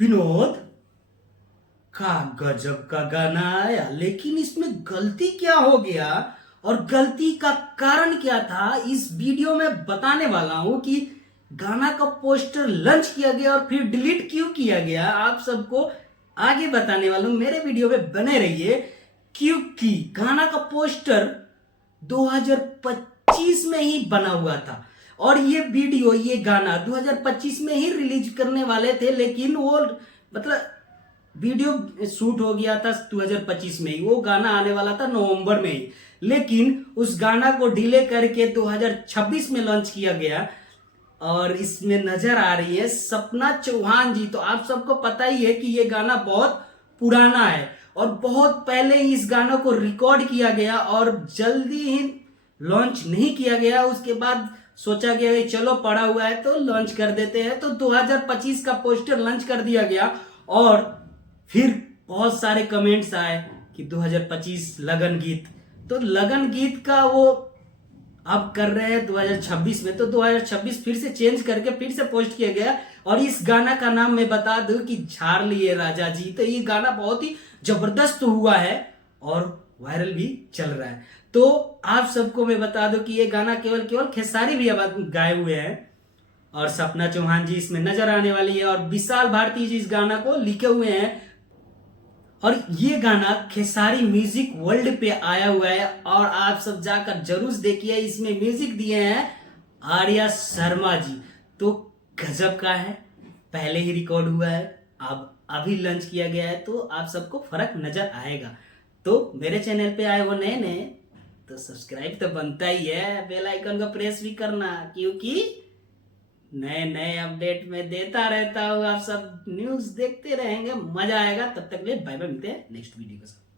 विनोद का गजब का गाना आया, लेकिन इसमें गलती क्या हो गया और गलती का कारण क्या था, इस वीडियो में बताने वाला हूं कि गाना का पोस्टर लॉन्च किया गया और फिर डिलीट क्यों किया गया, आप सबको आगे बताने वाला हूं। मेरे वीडियो में बने रहिए, क्योंकि गाना का पोस्टर 2025 में ही बना हुआ था और ये गाना 2025 में ही रिलीज करने वाले थे, लेकिन वो मतलब वीडियो शूट हो गया था 2025 में ही, वो गाना आने वाला था नवंबर में ही, लेकिन उस गाना को डिले करके 2026 में लॉन्च किया गया। और इसमें नजर आ रही है सपना चौहान जी। तो आप सबको पता ही है कि ये गाना बहुत पुराना है और बहुत पहले ही इस गाना को रिकॉर्ड किया गया और जल्दी ही लॉन्च नहीं किया गया। उसके बाद सोचा गया कि चलो पड़ा हुआ है तो लॉन्च कर देते हैं, तो 2025 का पोस्टर लॉन्च कर दिया गया। और फिर बहुत सारे कमेंट्स आए कि 2025 लगन गीत, तो लगन गीत का वो अब कर रहे हैं 2026 में, तो 2026 फिर से चेंज करके फिर से पोस्ट किया गया। और इस गाना का नाम मैं बता दूं कि झाड़ लिए राजा जी। तो ये गाना बहुत ही जबरदस्त हुआ है और वायरल भी चल रहा है। तो आप सबको मैं बता दूं कि ये गाना केवल केवल खेसारी भी गाए हुए हैं और सपना चौहान जी इसमें नजर आने वाली है और विशाल भारती जी इस गाना को लिखे हुए हैं। और ये गाना खेसारी म्यूजिक वर्ल्ड पे आया हुआ है और आप सब जाकर जरूर देखिए। इसमें म्यूजिक दिए हैं आर्या शर्मा जी। तो गजब का है, पहले ही रिकॉर्ड हुआ है, अब अभी लॉन्च किया गया है, तो आप सबको फर्क नजर आएगा। तो मेरे चैनल पे आए हो नए नए तो सब्सक्राइब तो बनता ही है, बेल आइकन को प्रेस भी करना, क्योंकि नए नए अपडेट में देता रहता हूँ। आप सब न्यूज देखते रहेंगे, मजा आएगा। तब तक के लिए बाय बाय, मिलते हैं नेक्स्ट वीडियो के साथ।